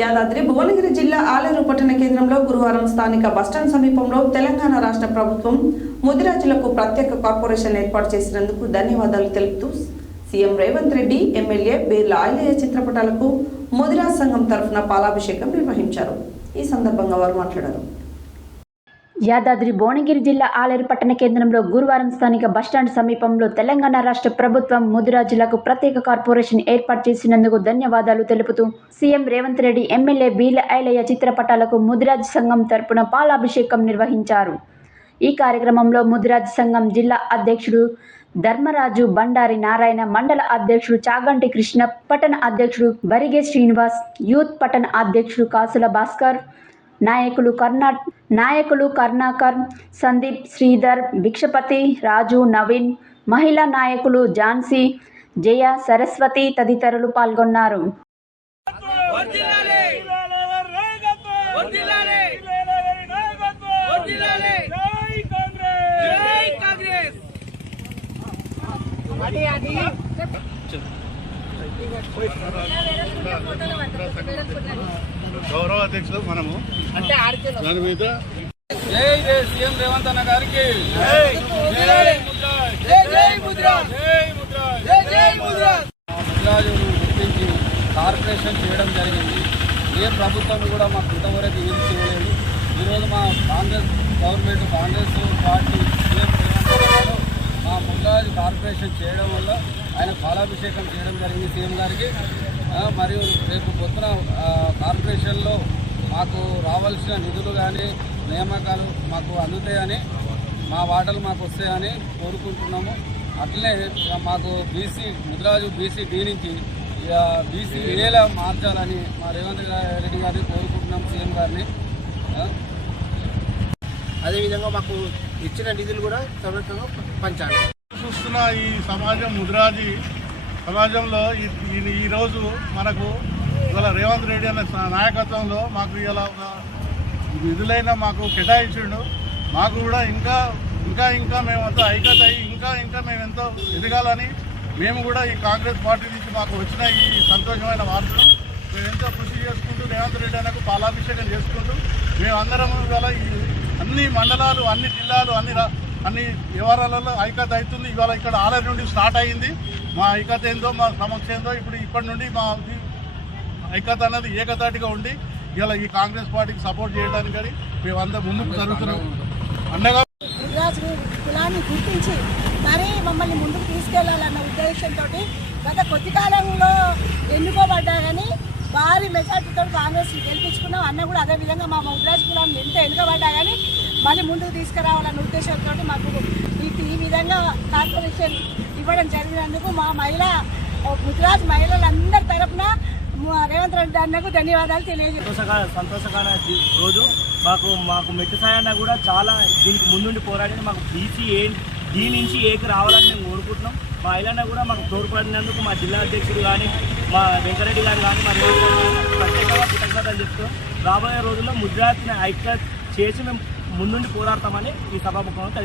యాదాద్రి భువనగిరి జిల్లా ఆలేరు పట్టణ కేంద్రంలో గురువారం స్థానిక బస్టాండ్ సమీపంలో తెలంగాణ రాష్ట్ర ప్రభుత్వం ముదిరాజులకు ప్రత్యేక కార్పొరేషన్ ఏర్పాటు చేసినందుకు ధన్యవాదాలు తెలుపుతూ సీఎం రేవంత్ రెడ్డి ఎమ్మెల్యే బీర్ల ఐలయ్య చిత్రపటాలకు ముదిరాజ్ సంఘం తరఫున పాలాభిషేకం నిర్వహించారు. ఈ సందర్భంగా వారు మాట్లాడారు. యాదాద్రి భువనగిరి జిల్లా ఆలేరు పట్టణ కేంద్రంలో గురువారం స్థానిక బస్టాండ్ సమీపంలో తెలంగాణ రాష్ట్ర ప్రభుత్వం ముదిరాజులకు ప్రత్యేక కార్పొరేషన్ ఏర్పాటు చేసినందుకు ధన్యవాదాలు తెలుపుతూ సీఎం రేవంత్ రెడ్డి ఎమ్మెల్యే బీర్ల ఐలయ్య చిత్రపటాలకు ముదిరాజ్ సంఘం తరపున పాలాభిషేకం నిర్వహించారు. ఈ కార్యక్రమంలో ముదిరాజ్ సంఘం జిల్లా అధ్యక్షుడు ధర్మరాజు బండారి నారాయణ, మండల అధ్యక్షుడు చాగంటి కృష్ణ, పట్టణ అధ్యక్షుడు బరిగే శ్రీనివాస్, యూత్ పట్టణ అధ్యక్షుడు కాసుల భాస్కర్, నాయకులు కర్ణాకర్, సందీప్, శ్రీధర్, భిక్షపతి, రాజు, నవీన్, మహిళా నాయకులు ఝాన్సీ, జయ, సరస్వతి తదితరులు పాల్గొన్నారు. గౌరవ అధ్యక్షులు మనము దాని మీద జై సీఎం రేవంత్ అన్న గారికి ముద్రాజును గుర్తించి కార్పొరేషన్ చేయడం జరిగింది. ఏ ప్రభుత్వం కూడా మాకు ఇంతవరకు ఏం చేయలేదు. ఈరోజు మా Congress government, Congress party CM Revanth అన్న గారు మా ముద్రాజు కార్పొరేషన్ చేయడం వల్ల ఆయన పాలాభిషేకం చేయడం జరిగింది సీఎం గారికి. మరియు రేపు పొద్దున కార్పొరేషన్లో మాకు రావాల్సిన నిధులు కానీ నియామకాలు మాకు అందుతాయని, మా వాటలు మాకు వస్తాయని కోరుకుంటున్నాము. అట్లనే మాకు ముద్రాజు బీసీ డి నుంచి బీసీ ఏలా మార్చాలని మా రేవంత్ రెడ్డి గారిని కోరుకుంటున్నాం, సీఎం గారిని. అదేవిధంగా మాకు ఇచ్చిన నిధులు కూడా సమర్థంగా పంచాలి. చూస్తున్న ఈ సమాజం ముదిరాజీ సమాజంలో ఈరోజు మనకు ఇవాళ రేవంత్ రెడ్డి అనే నాయకత్వంలో మాకు ఇలా నిధులైనా మాకు కేటాయించిండు. మాకు కూడా ఇంకా మేమంతా ఐక్యత అయ్యి ఇంకా మేము ఎంతో ఎదగాలని మేము కూడా ఈ కాంగ్రెస్ పార్టీ నుంచి మాకు వచ్చిన ఈ సంతోషమైన వార్తను మేము ఎంతో కృషి చేసుకుంటూ రేవంత్ రెడ్డి అన్నకు పాలాభిషేకం చేసుకుంటూ మేమందరం ఇవాళ ఈ అన్ని మండలాలు, అన్ని జిల్లాలు, అన్ని వ్యవహారాలలో ఐక్యత అవుతుంది. ఇవాళ ఇక్కడ ఆలయం నుండి స్టార్ట్ అయ్యింది. మా ఐక్యత ఏందో, మా సమస్య ఏందో ఇప్పుడు ఇప్పటి నుండి మా ఐక్యత అనేది ఏకతాటిగా ఉండి ఇలా ఈ కాంగ్రెస్ పార్టీకి సపోర్ట్ చేయడానికి కానీ మేమంతా ముందుకు జరుగుతున్నాం. అండగా ముదిరాజు కులాన్ని గుర్తించి మరీ మమ్మల్ని ముందుకు తీసుకెళ్లాలన్న ఉద్దేశంతో గత కొద్ది కాలంలో ఎన్నుకోబడ్డా కానీ భారీ మెజార్టీతో కాంగ్రెస్ గెలిపించుకున్నాం. అన్న కూడా అదేవిధంగా మా ముదిరాజు కులాన్ని ఎంత ఎన్నుకోబడ్డా కానీ మళ్ళీ ముందుకు తీసుకురావాలన్న ఉద్దేశంతో మాకు ఈ విధంగా కార్పొరేషన్ ఇవ్వడం జరిగినందుకు మా ముదిరాజు మహిళలందరి తరఫున రేవంత్ రెడ్డి అన్నకు ధన్యవాదాలు తెలియజేస్తాం. సంతోషకరమైన రోజు. మాకు మెట్టు సాయన్న కూడా చాలా దీనికి ముందుండి పోరాడి మాకు డి నుంచి ఏకి రావాలని మేము కోరుకుంటున్నాం. మా ఐలన్న కూడా మాకు తోడ్పడినందుకు మా జిల్లా అధ్యక్షుడు కానీ, మా వెంకరెడ్డి గారు కానీ, మా ప్రత్యేకంగా కృతజ్ఞతలు చెప్తూ రాబోయే రోజుల్లో ముద్రాజ్ని ఐక్యత చేసి మేము ముందుండి పోరాడతామని ఈ సభాముఖంగా తెలియజేస్తాం.